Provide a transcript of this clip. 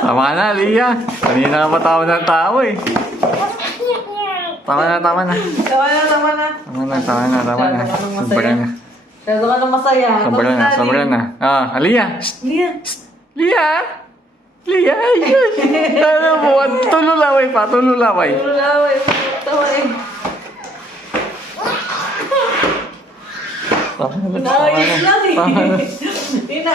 Tama na, Lia. Kanina ka matawa ng tao eh. Tama na. Tama na. Sobra na. Kaya ka na masaya. Sobra na. Ah, Lia. Lia. Lia. Lia, ayun. Ano mo? Tululaway pa, tululaway. Tulaway. Taway. Tama na. Naayos lang eh. Tama na.